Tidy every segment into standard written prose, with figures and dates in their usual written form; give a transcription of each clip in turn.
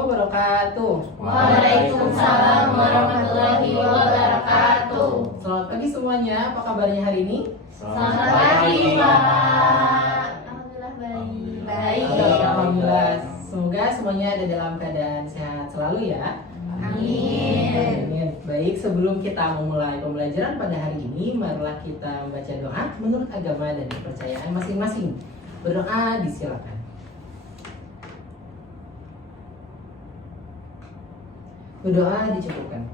wabarakatuh. Waalaikumsalam warahmatullahi wabarakatuh. Selamat pagi semuanya, apa kabarnya hari ini? Selamat pagi, Bapak. Alhamdulillah baik. Baik. Alhamdulillah, semoga semuanya ada dalam keadaan sehat selalu ya. Amin. Amin. Baik, sebelum kita memulai pembelajaran pada hari ini, marilah kita membaca doa menurut agama dan kepercayaan masing-masing. Berdoa disilakan. Berdoa dicukupkan.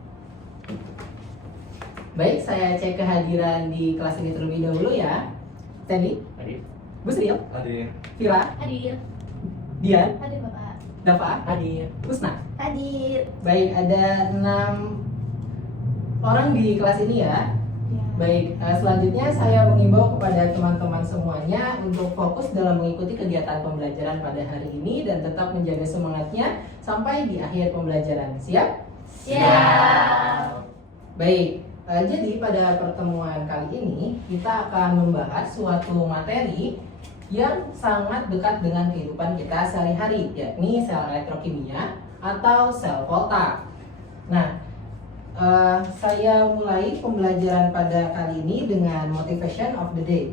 Baik, saya cek kehadiran di kelas ini terlebih dahulu ya. Sandy, Hadir. Bu Sril, Hadir. Vira, Hadir. Dian, Hadir, Bapak. Dava, hadir, Husna. Hadir. Baik, ada 6 orang di kelas ini ya. Baik, selanjutnya saya mengimbau kepada teman-teman semuanya untuk fokus dalam mengikuti kegiatan pembelajaran pada hari ini dan tetap menjaga semangatnya sampai di akhir pembelajaran. Siap? Siap. Baik, jadi pada pertemuan kali ini kita akan membahas suatu materi yang sangat dekat dengan kehidupan kita sehari-hari, yakni sel elektrokimia atau sel volta. Nah, saya mulai pembelajaran pada kali ini dengan motivation of the day.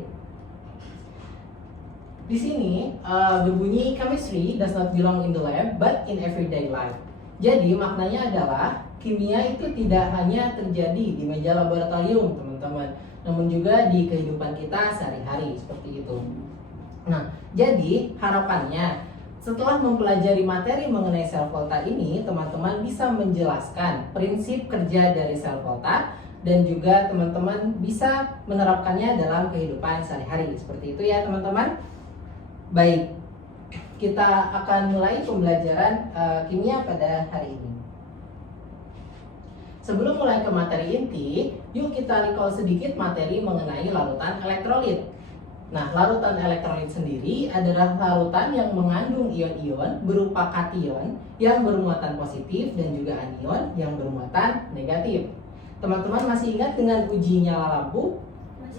Di sini berbunyi chemistry does not belong in the lab but in everyday life. Jadi maknanya adalah kimia itu tidak hanya terjadi di meja laboratorium, teman-teman, namun juga di kehidupan kita sehari-hari seperti itu. Nah, jadi harapannya setelah mempelajari materi mengenai sel volta ini, teman-teman bisa menjelaskan prinsip kerja dari sel volta dan juga teman-teman bisa menerapkannya dalam kehidupan sehari-hari. Seperti itu ya, teman-teman. Baik, kita akan mulai pembelajaran kimia pada hari ini. Sebelum mulai ke materi inti, yuk kita recall sedikit materi mengenai larutan elektrolit. Nah, larutan elektrolit sendiri adalah larutan yang mengandung ion-ion berupa kation yang bermuatan positif dan juga anion yang bermuatan negatif. Teman-teman masih ingat dengan uji nyala lampu?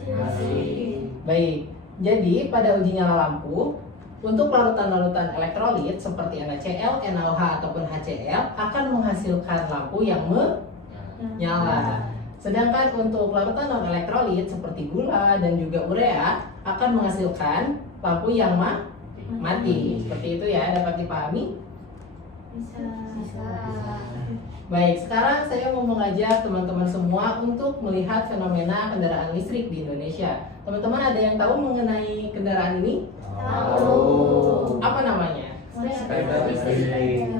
Masih. Baik, jadi pada uji nyala lampu, untuk larutan-larutan elektrolit seperti NaCl, NaOH ataupun HCl akan menghasilkan lampu yang menyala. Sedangkan untuk larutan non-elektrolit seperti gula dan juga urea akan menghasilkan lampu yang mati. Seperti itu ya, dapat dipahami? Bisa. Baik, sekarang saya mau mengajak teman-teman semua untuk melihat fenomena kendaraan listrik di Indonesia. Teman-teman ada yang tahu mengenai kendaraan ini? Tahu. Apa namanya? Sepeda listrik.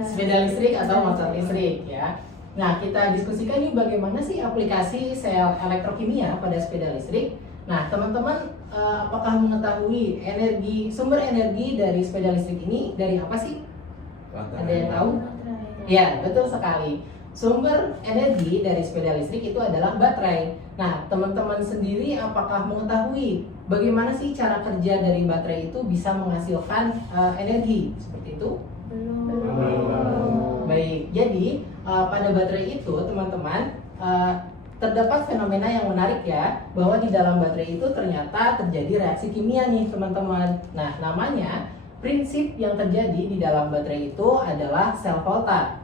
Sepeda listrik atau motor listrik ya. Nah, kita diskusikan nih bagaimana sih aplikasi sel elektrokimia pada sepeda listrik. Nah, teman-teman apakah mengetahui sumber energi dari sepeda listrik ini dari apa sih? Ada yang tahu? Ya, betul sekali. Sumber energi dari sepeda listrik itu adalah baterai. Nah, teman-teman sendiri apakah mengetahui bagaimana sih cara kerja dari baterai itu bisa menghasilkan energi? Seperti itu? Belum. Baik, jadi pada baterai itu teman-teman terdapat fenomena yang menarik ya, bahwa di dalam baterai itu ternyata terjadi reaksi kimia nih teman-teman. Nah, namanya prinsip yang terjadi di dalam baterai itu adalah sel volta.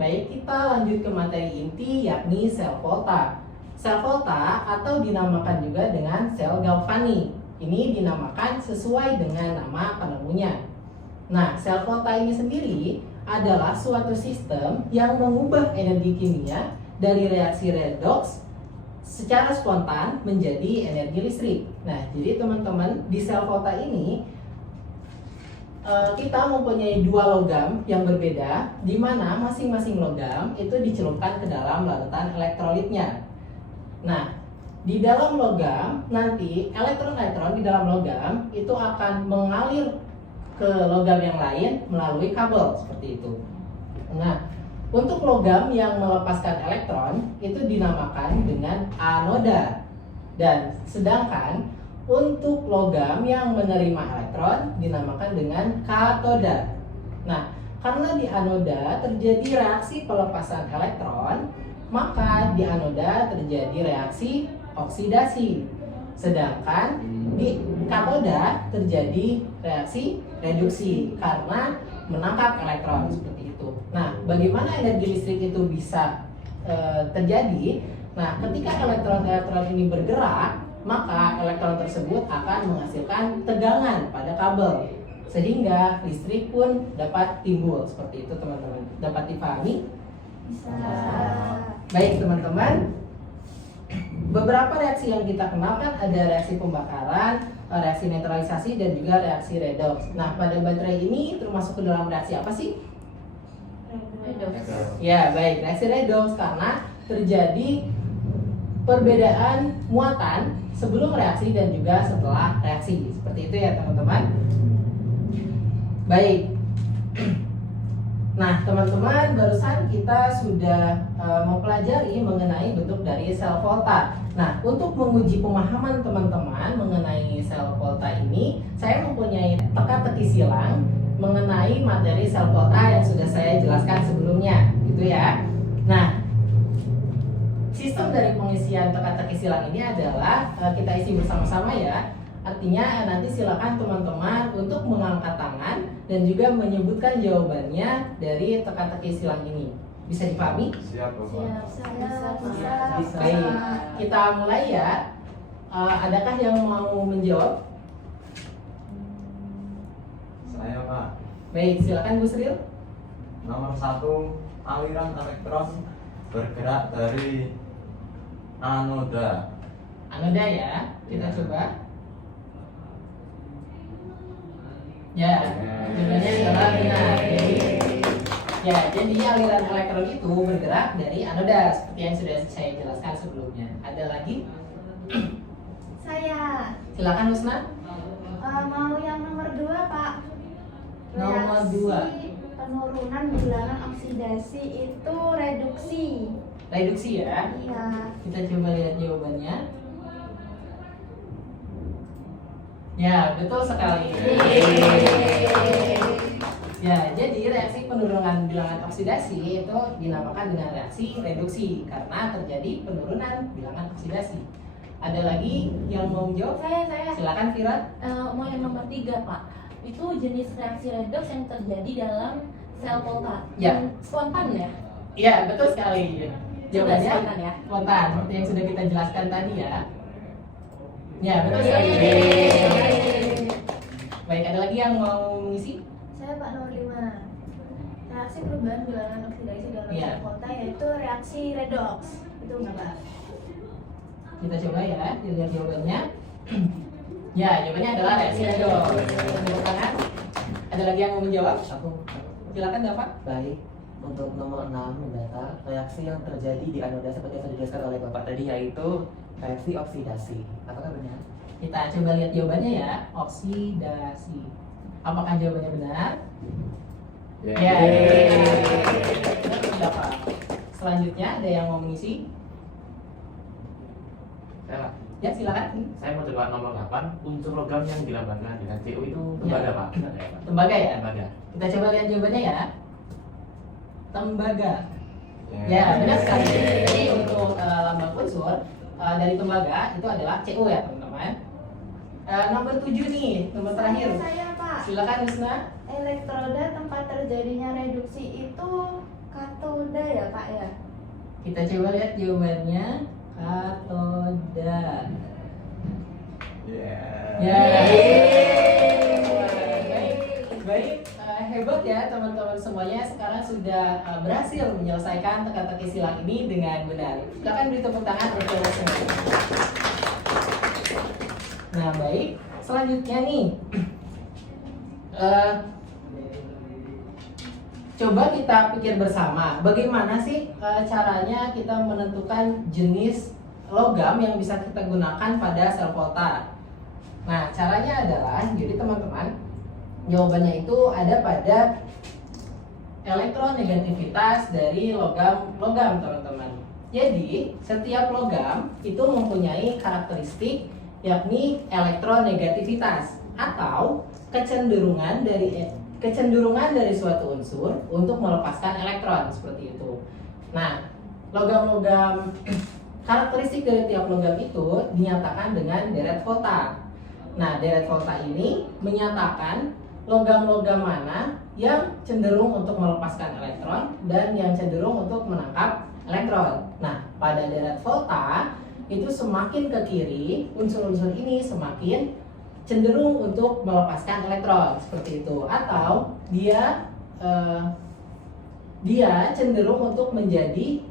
Baik, kita lanjut ke materi inti yakni sel volta. Sel volta atau dinamakan juga dengan sel Galvani. Ini dinamakan sesuai dengan nama penemunya. Nah, sel volta ini sendiri adalah suatu sistem yang mengubah energi kimia dari reaksi redoks secara spontan menjadi energi listrik. Nah, jadi teman-teman di sel volta ini kita mempunyai dua logam yang berbeda, di mana masing-masing logam itu dicelupkan ke dalam larutan elektrolitnya. Nah, di dalam logam nanti elektron-elektron di dalam logam itu akan mengalir ke logam yang lain melalui kabel seperti itu. Nah, untuk logam yang melepaskan elektron itu dinamakan dengan anoda. Dan sedangkan untuk logam yang menerima elektron dinamakan dengan katoda. Nah, karena di anoda terjadi reaksi pelepasan elektron, maka di anoda terjadi reaksi oksidasi. Sedangkan di katoda terjadi reaksi reduksi karena menangkap elektron seperti itu. Nah, bagaimana energi listrik itu bisa terjadi? Nah, ketika elektron-elektron ini bergerak, maka elektron tersebut akan menghasilkan tegangan pada kabel sehingga listrik pun dapat timbul seperti itu teman-teman. Dapat dipahami? Bisa. Baik teman-teman, beberapa reaksi yang kita kenal kan ada reaksi pembakaran, reaksi neutralisasi dan juga reaksi redox. Nah, pada baterai ini termasuk ke dalam reaksi apa sih? Redox. Ya, baik, reaksi redox karena terjadi perbedaan muatan sebelum reaksi dan juga setelah reaksi. Seperti itu ya, teman-teman. Baik. Nah, teman-teman, barusan kita sudah mempelajari mengenai bentuk dari sel volta. Nah, untuk menguji pemahaman teman-teman mengenai sel volta ini, saya mempunyai teka-teki silang mengenai materi sel volta yang sudah saya jelaskan sebelumnya, gitu ya. Nah, sistem dari pengisian teka-teki silang ini adalah kita isi bersama-sama ya. Artinya nanti silakan teman-teman untuk mengangkat tangan dan juga menyebutkan jawabannya dari teka-teki silang ini. Bisa dipahami? Siap, Bapak. Bisa. Baik, kita mulai ya. Adakah yang mau menjawab? Saya, Pak. Baik, silakan Bu Sril. Nomor 1, aliran elektron bergerak dari anoda. Anoda ya, kita Ya. coba. Ya, jawabannya adalah benar. Jadi aliran elektron itu bergerak dari anoda seperti yang sudah saya jelaskan sebelumnya. Ada lagi? Saya Silakan Husna. mau yang nomor 2, Pak. Nomor Reaksi penurunan bilangan oksidasi itu reduksi. Reduksi ya. Iya. Kita coba lihat jawabannya. Ya, betul sekali. Ya, jadi reaksi penurunan bilangan oksidasi itu dinamakan dengan reaksi reduksi karena terjadi penurunan bilangan oksidasi. Ada lagi yang mau menjawab? Saya Silakan Vira. mau yang nomor 3, Pak. Itu jenis reaksi redox yang terjadi dalam sel volta. Ya. Yang spontan ya? Iya, betul sekali. Jawabannya Spontan ya? spontan, seperti yang sudah kita jelaskan tadi ya. Ya, betul sekali. Baik, ada lagi yang mau mengisi? Saya Pak nomor 5. Reaksi perubahan bilangan oksidasi dalam Iya. sel volta yaitu reaksi redox. Itu enggak, Pak? Kita coba ya, dilihat jawabannya. Ya, jawabannya adalah reaksi redox. Tepuk tangan. Ada lagi yang mau menjawab? Silakan dapat. Baik, untuk nomor 6 mendata reaksi yang terjadi di anoda seperti yang sudah dijelaskan oleh Bapak tadi yaitu reaksi oksidasi. Apakah benar? Kita coba lihat jawabannya ya, oksidasi. Apakah jawabannya benar? Ya. Dapat. Selanjutnya ada yang mau mengisi? Saya, Ya, silakan. saya mau coba nomor 8. Unsur logam yang dilambangkan dengan CO itu tembaga, Pak. Benar ya, Pak? Tembaga ya? Tembaga. Kita coba lihat jawabannya ya. Tembaga. Ya, benar sekali. Jadi untuk lambang unsur dari tembaga itu adalah CO ya, teman-teman. Nomor 7 nih, nomor terakhir. Saya, Pak. Silakan Husna. Elektroda tempat terjadinya reduksi itu katoda ya, Pak ya? Kita coba lihat jawabannya. Katoda. Ya. Ya. Baik, hebat ya teman-teman semuanya. Sekarang sudah berhasil menyelesaikan teka-teki silang ini dengan benar. Silakan beri tepuk tangan untuk semua. Nah, baik. Selanjutnya nih, coba kita pikir bersama, bagaimana sih caranya kita menentukan jenis logam yang bisa kita gunakan pada sel volta. Nah, caranya adalah, jadi teman-teman, jawabannya itu ada pada elektronegativitas dari logam teman-teman. Jadi, setiap logam itu mempunyai karakteristik yakni elektronegativitas atau kecenderungan dari suatu unsur untuk melepaskan elektron seperti itu. Nah, logam-logam karakteristik dari tiap logam itu dinyatakan dengan deret volta. Nah, deret volta ini menyatakan logam-logam mana yang cenderung untuk melepaskan elektron dan yang cenderung untuk menangkap elektron. Nah, pada deret volta itu semakin ke kiri, unsur-unsur ini semakin cenderung untuk melepaskan elektron seperti itu, atau dia cenderung untuk menjadi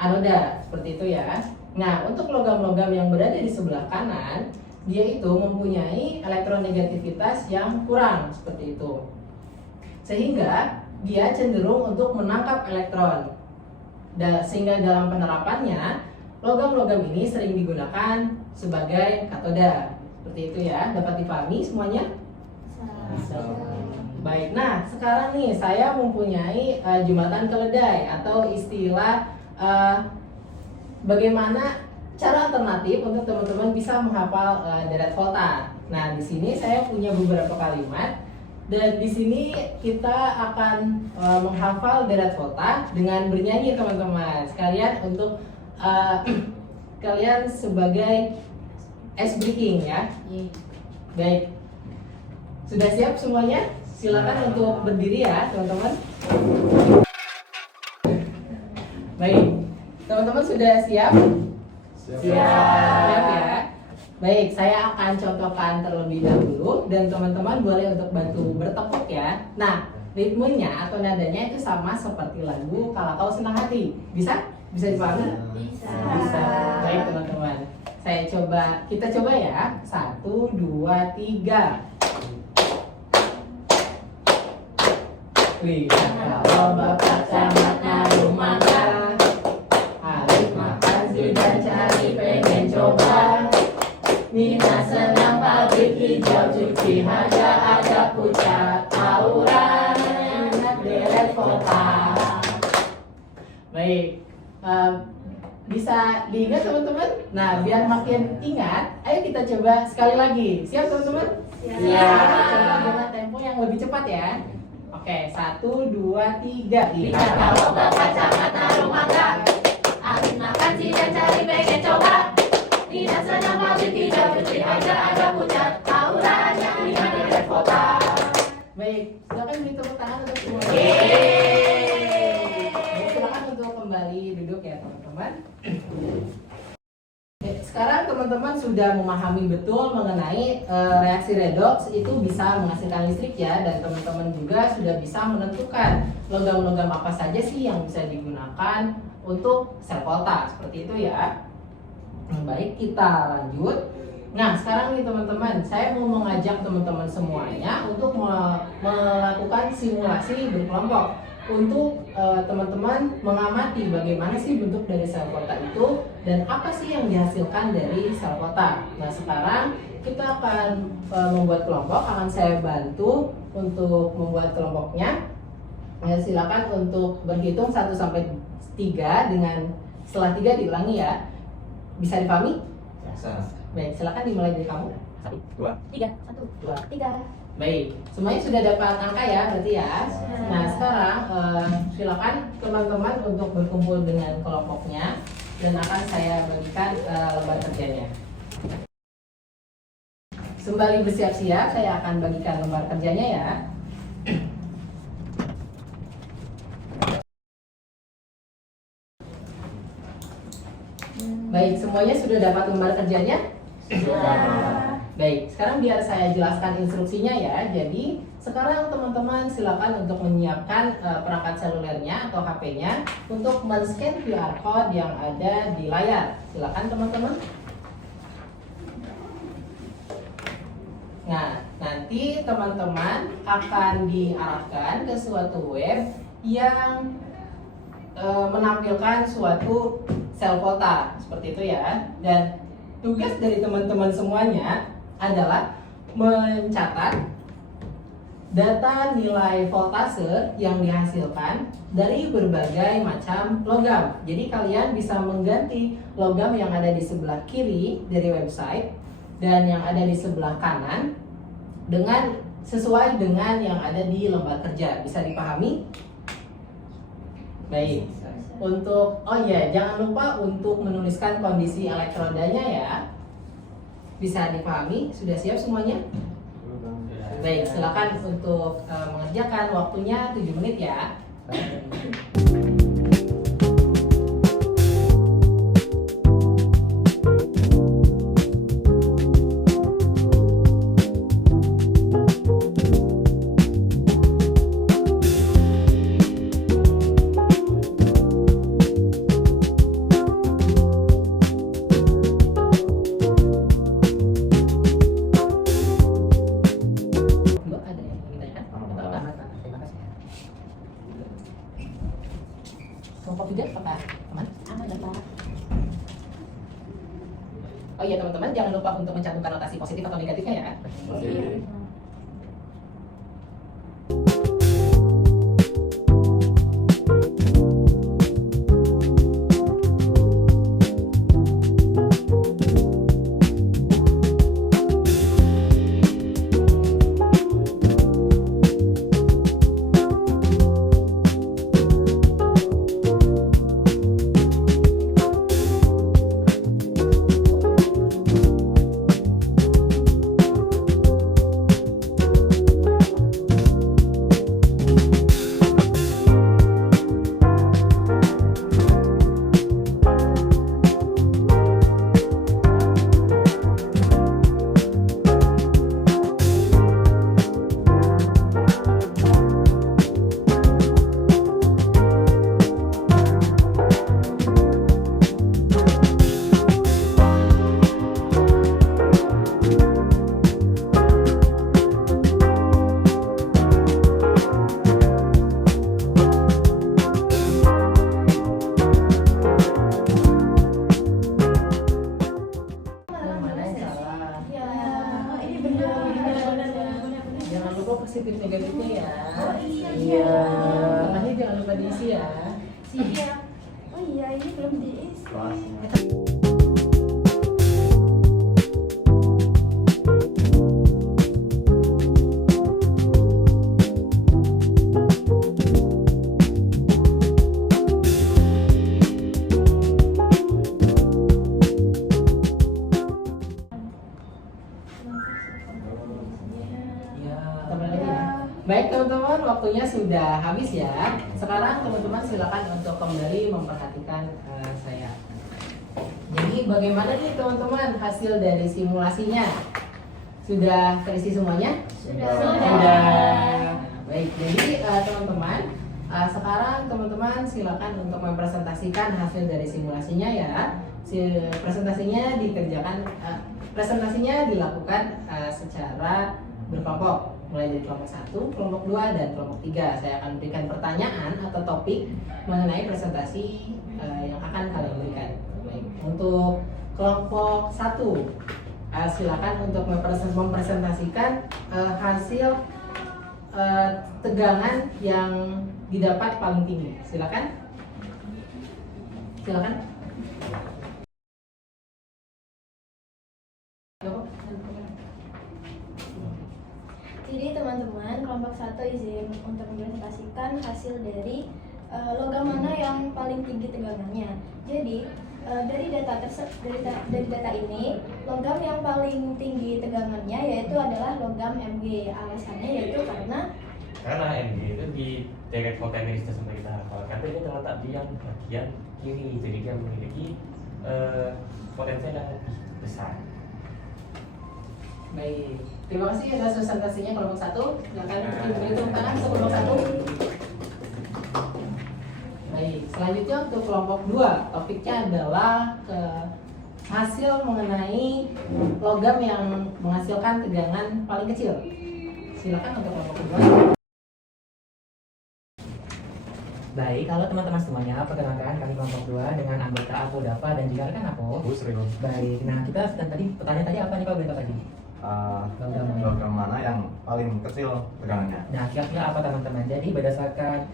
anoda seperti itu ya. Nah, untuk logam-logam yang berada di sebelah kanan, dia itu mempunyai elektronegativitas yang kurang seperti itu, sehingga dia cenderung untuk menangkap elektron. Sehingga dalam penerapannya logam-logam ini sering digunakan sebagai katoda seperti itu ya. Dapat dipahami semuanya? Bisa. Baik, nah sekarang nih saya mempunyai jembatan keledai atau istilah bagaimana cara alternatif untuk teman-teman bisa menghafal deret volta. Nah, di sini saya punya beberapa kalimat dan di sini kita akan menghafal deret volta dengan bernyanyi teman-teman. Sekalian untuk kalian sebagai ice breaking ya. Baik. Sudah siap semuanya? Silakan untuk berdiri ya, teman-teman. Baik. Teman-teman sudah siap? Siap ya. Baik, saya akan contohkan terlebih dahulu dan teman-teman boleh untuk bantu bertepuk ya. Nah, ritmenya atau nadanya itu sama seperti lagu Kalau Kau Senang Hati. Bisa? Bisa dipahami? Bisa. Baik teman-teman. Kita coba ya. 1, 2, 3. Wih, kalau Bapak camat naruh mangga, Alif makan dan cari pengen coba. Nina senang pabrik hijau cuci harga ada pucat tawuran deret volta. Baik, bisa diingat teman-teman? Nah, biar makin ingat, ayo kita coba sekali lagi. Siap teman-teman? Siap. Coba dengan tempo yang lebih cepat ya. Oke, 1, 2, 3. Nina kalau Bapak camat naruh mangga, Alif makan dan cari pengen coba. Nina senang pabrik hijau cuci harga ada pucat tawuran Nina deret volta. Baik, silakan beri tepuk tangan untuk semua. Silakan untuk kembali duduk ya teman-teman. Sekarang teman-teman sudah memahami betul mengenai reaksi redoks itu bisa menghasilkan listrik ya, dan teman-teman juga sudah bisa menentukan logam-logam apa saja sih yang bisa digunakan untuk sel volta seperti itu ya. Baik, kita lanjut. Nah, sekarang nih teman-teman, saya mau mengajak teman-teman semuanya untuk melakukan simulasi berkelompok untuk teman-teman mengamati bagaimana sih bentuk dari sel volta itu dan apa sih yang dihasilkan dari sel volta. Nah, sekarang kita akan membuat kelompok, akan saya bantu untuk membuat kelompoknya. Ya, silakan untuk berhitung 1 sampai 3 dengan setelah 3 diulangi ya. Bisa dipahami? Bisa. Baik, silakan dimulai dari kamu. 1, 2, 3, 1, 2. 3. Baik, semuanya sudah dapat angka ya berarti ya. Nah, sekarang silakan teman-teman untuk berkumpul dengan kelompoknya dan akan saya bagikan lembar kerjanya. Sembari bersiap-siap, saya akan bagikan lembar kerjanya ya. Baik, semuanya sudah dapat lembar kerjanya? Baik, sekarang biar saya jelaskan instruksinya ya. Jadi, sekarang teman-teman silakan untuk menyiapkan perangkat selulernya atau HP-nya untuk men-scan QR code yang ada di layar. Silakan teman-teman. Nah, nanti teman-teman akan diarahkan ke suatu web yang menampilkan suatu sel volta seperti itu ya. Dan tugas dari teman-teman semuanya adalah mencatat data nilai voltase yang dihasilkan dari berbagai macam logam. Jadi kalian bisa mengganti logam yang ada di sebelah kiri dari website dan yang ada di sebelah kanan dengan sesuai dengan yang ada di lembar kerja. Bisa dipahami? Baik. untuk jangan lupa untuk menuliskan kondisi elektrodanya ya. Bisa dipahami? Sudah siap semuanya? Baik, silakan untuk mengerjakan. Waktunya 7 menit ya. Mbak, ada yang ingin ditanyakan? Terima kasih. Kelompok 3 apakah aman? Aman ya Pak. Oh iya teman-teman, jangan lupa untuk mencantumkan notasi positif atau negatifnya ya. Oke. Yang mana yang salah? Ya, ini benar. Jangan lupa positif negatifnya ya. Oh, iya. Iya. Makanya jangan lupa diisi ya. Siap. Oh iya, ini belum diisi. Kelasnya. Iya. Tambah lagi ya. Baik teman-teman, waktunya sudah habis ya. Sekarang teman-teman silakan untuk kembali memperhatikan saya. Jadi bagaimana nih teman-teman hasil dari simulasinya? Sudah terisi semuanya? Sudah. Nah, baik. Jadi teman-teman, sekarang teman-teman silakan untuk mempresentasikan hasil dari simulasinya ya. Presentasinya dilakukan secara berkelompok, mulai dari kelompok 1, kelompok 2, dan kelompok 3. Saya akan berikan pertanyaan atau topik mengenai presentasi yang akan kalian berikan. Baik. Untuk kelompok 1, silakan untuk mempresentasikan hasil tegangan yang didapat paling tinggi. Silakan. Jadi teman-teman, kelompok 1 izin untuk mempresentasikan hasil dari logam mana yang paling tinggi tegangannya. Jadi dari data ini, logam yang paling tinggi tegangannya yaitu adalah logam Mg. Alasannya yaitu karena Mg itu di direct voltage sampai kita hafal. Karena ini terletak di yang bagian kiri, jadi dia memiliki potensi yang lebih besar. Baik, terima kasih atas presentasinya kelompok 1. Silakan diberi tepuk tangan untuk kelompok 1. Baik, selanjutnya untuk kelompok 2, topiknya adalah hasil mengenai logam yang menghasilkan tegangan paling kecil. Silakan untuk kelompok 2. Baik, kalau teman-teman semuanya, perkenalkan kami kelompok 2 dengan anggota Apo, Dava, dan juga rekan Apo. Baik, nah kita pertanyaan tadi apa nih Pak Berita tadi? Logam mana yang paling kecil tegangannya? Nah, kira-kira apa teman-teman? Jadi berdasarkan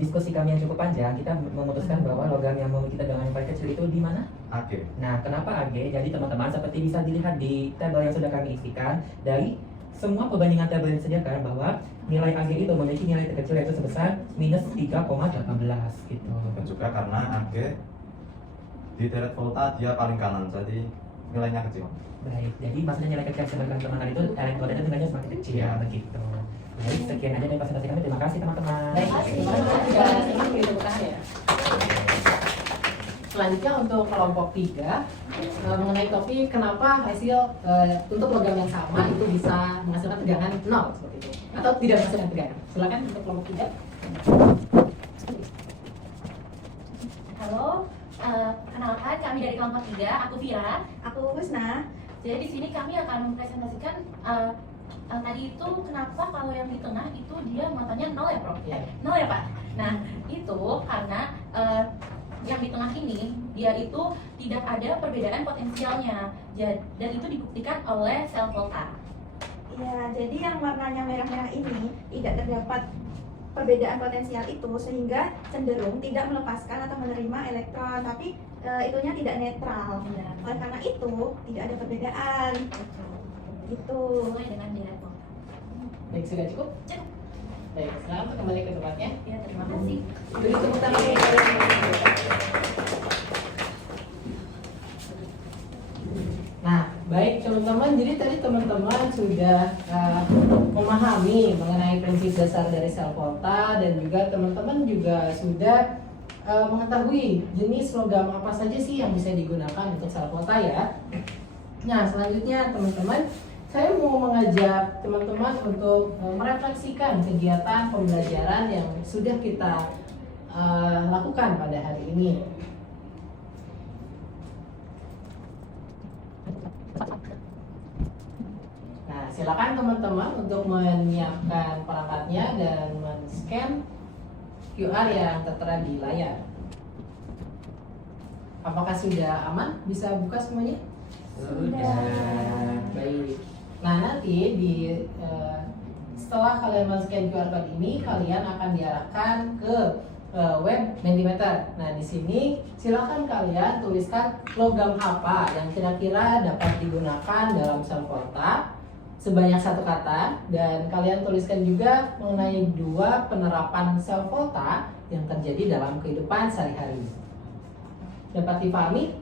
diskusi kami yang cukup panjang, kita memutuskan bahwa logam yang memiliki tegangan yang paling kecil itu di mana? Ag. Nah, kenapa Ag? Jadi teman-teman seperti bisa dilihat di tabel yang sudah kami isikan dari semua perbandingan tabel yang disediakan bahwa nilai AG itu memiliki nilai terkecil yaitu sebesar minus 3,18 gitu. Dan juga karena AG di deret volta dia paling kanan, jadi nilainya kecil. Baik, jadi maksudnya nilai kecil sebagai teman itu elektroda itu nilainya semakin kecil begitu. Baik, sekian aja dari presentasi kami. Terima kasih teman-teman. Baik, terima kasih. Tepuk tangan ya. Selanjutnya untuk kelompok 3 mengenai topik kenapa hasil untuk logam yang sama itu bisa menghasilkan tegangan 0 seperti itu atau tidak menghasilkan tegangan. Silakan untuk kelompok 3. Halo, kenalkan kami dari kelompok 3, aku Vira. Aku Husna. Jadi di sini kami akan mempresentasikan tadi itu kenapa kalau yang di tengah itu dia matanya 0 ya, Prof? Iya. 0 ya, Pak? Nah, itu karena yang di tengah ini dia itu tidak ada perbedaan potensialnya dan itu dibuktikan oleh sel volta. Ya, jadi yang warnanya merah-merah ini tidak terdapat perbedaan potensial itu sehingga cenderung tidak melepaskan atau menerima elektron, tapi itunya tidak netral. Ya. Oleh karena itu tidak ada perbedaan. Gitu. Sesuai dengan nilai volta. Baik, sudah cukup? Cukup. Baik, sekarang untuk kembali ke tempatnya. Ya, terima kasih. Beri tepuk tangan. Nah, baik teman-teman, jadi tadi teman-teman sudah memahami mengenai prinsip dasar dari sel volta dan juga teman-teman juga sudah mengetahui jenis logam apa saja sih yang bisa digunakan untuk sel volta ya. Nah, selanjutnya teman-teman, saya mau mengajak teman-teman untuk merefleksikan kegiatan pembelajaran yang sudah kita lakukan pada hari ini. Nah, silakan teman-teman untuk menyiapkan perangkatnya dan men-scan QR yang tertera di layar. Apakah sudah aman? Bisa buka semuanya? Sudah. Baik. Nah, nanti setelah kalian men-scan QR code ini, kalian akan diarahkan ke web Mentimeter. Nah, di sini silakan kalian tuliskan logam apa yang kira-kira dapat digunakan dalam sel volta sebanyak 1 kata, dan kalian tuliskan juga mengenai 2 penerapan sel volta yang terjadi dalam kehidupan sehari-hari. Dapat dipahami?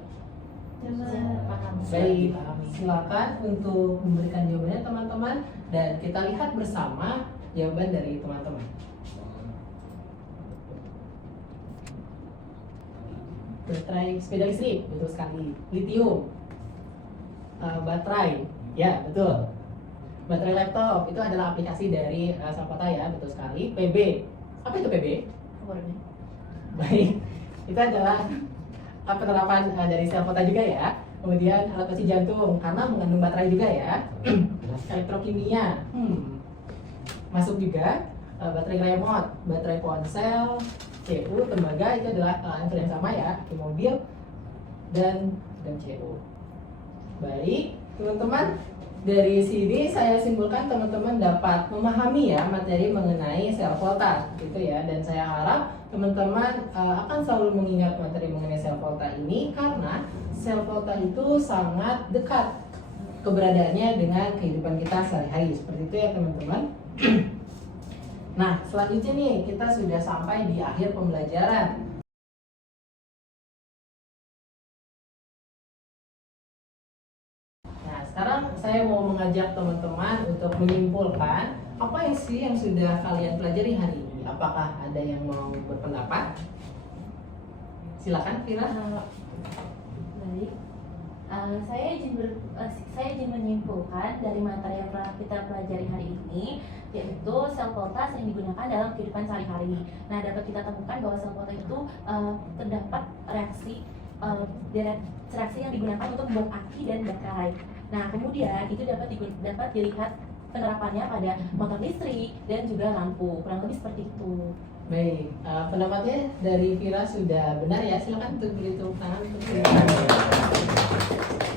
Baik, silakan untuk memberikan jawabannya teman-teman, dan kita lihat bersama jawaban dari teman-teman. Baterai sepeda listrik, betul sekali. Litium, baterai, ya betul. Baterai laptop itu adalah aplikasi dari sel volta ya, betul sekali. PB, apa itu PB? Baik, itu adalah penerapan dari sel volta juga ya. Kemudian alat besi jantung karena mengandung baterai juga ya. Elektrokimia, masuk juga. Baterai remote, baterai ponsel, CU, tembaga itu adalah ansur yang sama ya, di mobil dan CU. Baik, teman-teman, dari sini saya simpulkan teman-teman dapat memahami ya materi mengenai sel volta gitu ya, dan saya harap teman-teman akan selalu mengingat materi mengenai sel volta ini karena sel volta itu sangat dekat keberadaannya dengan kehidupan kita sehari-hari, seperti itu ya teman-teman. Nah, selanjutnya nih kita sudah sampai di akhir pembelajaran. Nah, sekarang saya mau mengajak teman-teman untuk menyimpulkan apa sih yang sudah kalian pelajari hari ini. Apakah ada yang mau berpendapat? Silakan, Vira. Baik. Saya izin menyimpulkan dari materi yang pernah kita pelajari hari ini, yaitu sel volta sering digunakan dalam kehidupan sehari-hari. Nah, dapat kita temukan bahwa sel volta itu terdapat reaksi yang digunakan untuk membuat aki dan baterai. Nah, kemudian itu dapat dilihat penerapannya pada motor listrik dan juga lampu, kurang lebih seperti itu. Baik, pendapatnya dari Vira sudah benar ya. Silakan untuk beri tepuk tangan untuk Vira.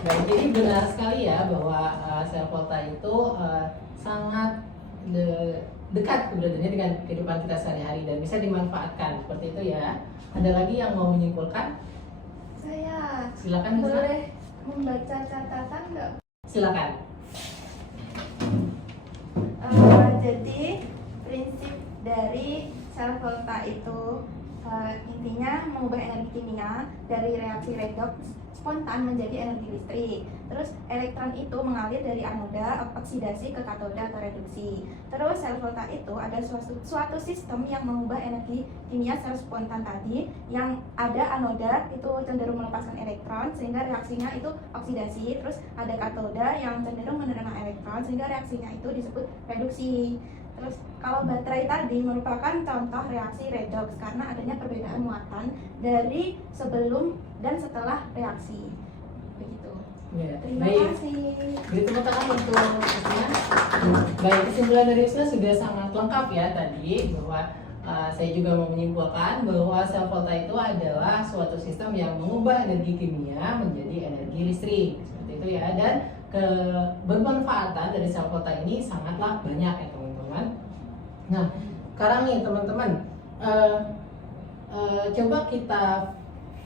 Baik, jadi benar sekali ya bahwa sel volta itu sangat dekat keberadaannya dengan kehidupan kita sehari-hari dan bisa dimanfaatkan seperti itu ya. Ada lagi yang mau menyimpulkan? Saya Silakan. boleh membaca catatan nggak? Silakan. Jadi prinsip dari sel volta itu intinya mengubah energi kimia dari reaksi redoks spontan menjadi energi listrik. Terus elektron itu mengalir dari anoda oksidasi ke katoda atau reduksi. Terus sel volta itu ada suatu sistem yang mengubah energi kimia sel spontan tadi, yang ada anoda itu cenderung melepaskan elektron sehingga reaksinya itu oksidasi. Terus ada katoda yang cenderung menerima elektron sehingga reaksinya itu disebut reduksi. Terus kalau baterai tadi merupakan contoh reaksi redoks karena adanya perbedaan muatan dari sebelum dan setelah reaksi. Begitu. Ya, Terima baik. kasih. Beri tepuk tangan untuk Usna. Baik, kesimpulan dari Usna sudah sangat lengkap ya tadi, bahwa saya juga mau menyimpulkan bahwa sel volta itu adalah suatu sistem yang mengubah energi kimia menjadi energi listrik. Seperti itu ya, dan kebermanfaatan dari sel volta ini sangatlah banyak ya teman-teman. Nah, sekarang nih teman-teman, coba kita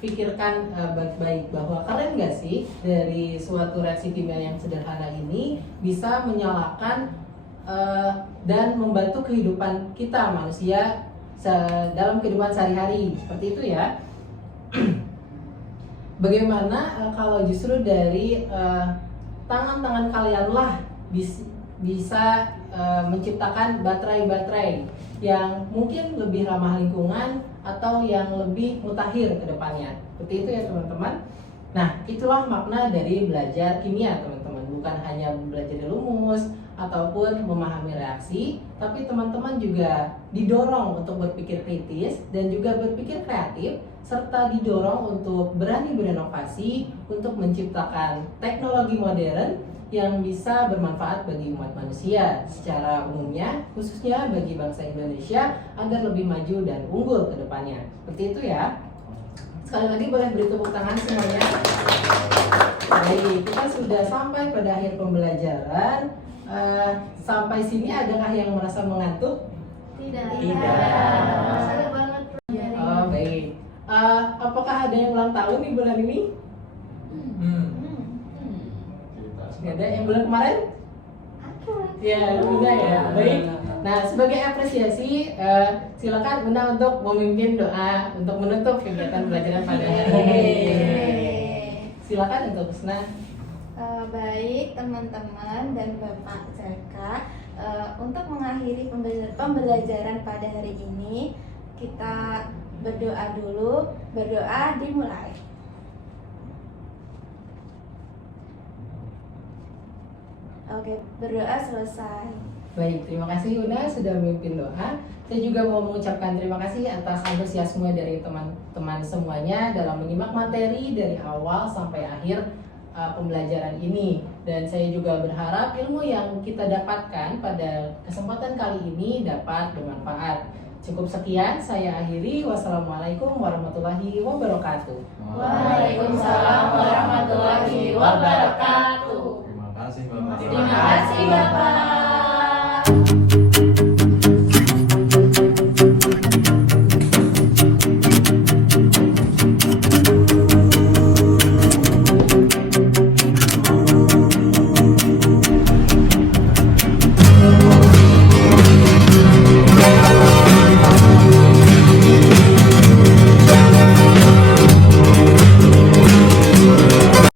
pikirkan baik-baik bahwa kalian nggak sih dari suatu reaksi kimia yang sederhana ini bisa menyalakan dan membantu kehidupan kita manusia dalam kehidupan sehari-hari, seperti itu ya. Bagaimana kalau justru dari tangan-tangan kalianlah bisa menciptakan baterai-baterai yang mungkin lebih ramah lingkungan atau yang lebih mutakhir ke depannya. Seperti itu ya teman-teman. Nah, itulah makna dari belajar kimia teman-teman. Bukan hanya belajar rumus ataupun memahami reaksi, tapi teman-teman juga didorong untuk berpikir kritis dan juga berpikir kreatif, serta didorong untuk berani berinovasi untuk menciptakan teknologi modern yang bisa bermanfaat bagi umat manusia secara umumnya, khususnya bagi bangsa Indonesia agar lebih maju dan unggul ke depannya. Seperti itu ya. Sekali lagi boleh beri tepuk tangan semuanya. Baik, kita sudah sampai pada akhir pembelajaran. Sampai sini adakah yang merasa mengantuk? Tidak. Seru banget pelajaran. Oh, baik. Apakah ada yang ulang tahun di bulan ini? Gak ada yang bulan kemarin? Ya, Bunda ya. Baik. Nah, sebagai apresiasi, silakan Bunda untuk memimpin doa untuk menutup kegiatan pelajaran pada hari ini. Silakan untuk Usna. Baik teman-teman dan Bapak Jaka, untuk mengakhiri pembelajaran pada hari ini, kita berdoa dulu. Berdoa dimulai. Oke, berdoa selesai. Baik, terima kasih Una sudah memimpin doa. Saya juga mau mengucapkan terima kasih atas antusiasme dari teman-teman semuanya dalam menyimak materi dari awal sampai akhir pembelajaran ini. Dan saya juga berharap ilmu yang kita dapatkan pada kesempatan kali ini dapat bermanfaat. Cukup sekian, saya akhiri. Wassalamualaikum warahmatullahi wabarakatuh. Waalaikumsalam warahmatullahi wabarakatuh.